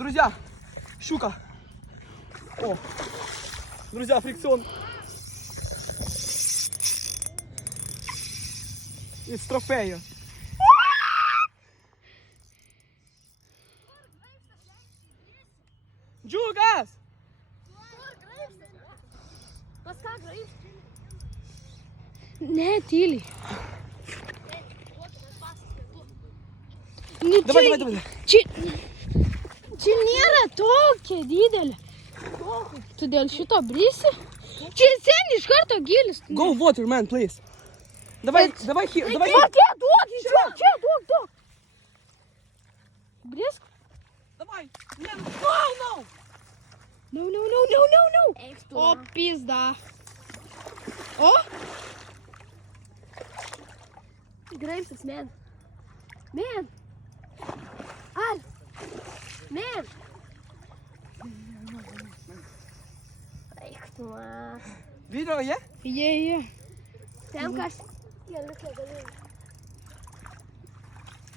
Друзья, щука. О, друзья, фрикцион. Із трофею. Джугас! Ne, tyliai. Nu, Давай. čia nėra tokia didelė. Tu dėl šito brisi? Čia sen iš karto gilis. Go water, man, please. Давай here, давай here. Čia, duok. Brisk? Давай. No. O, pizda. O? Graves, man. Man. Al. Man. Eik tu. Video є? Є. Ten kas. Keliukė galėjau.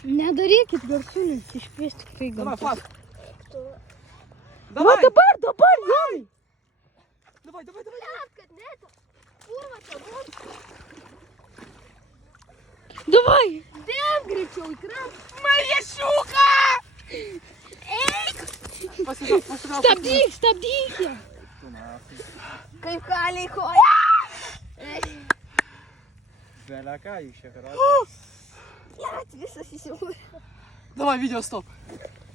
Nedarykit garsiulis, iškvies tik tai Давай, gamtos. флаг. Eik tu. Давай. Dabar, Jonai. Давай. Net, kad net. Kurva čia būtų. Давай. Bėg greičiau į krantą. Моя щука! Eik. Pasigauk. Stabdyk. Kaip kaliai koja. Belakaju się, короче. Net visas įsiūrė. Давай, видео, стоп.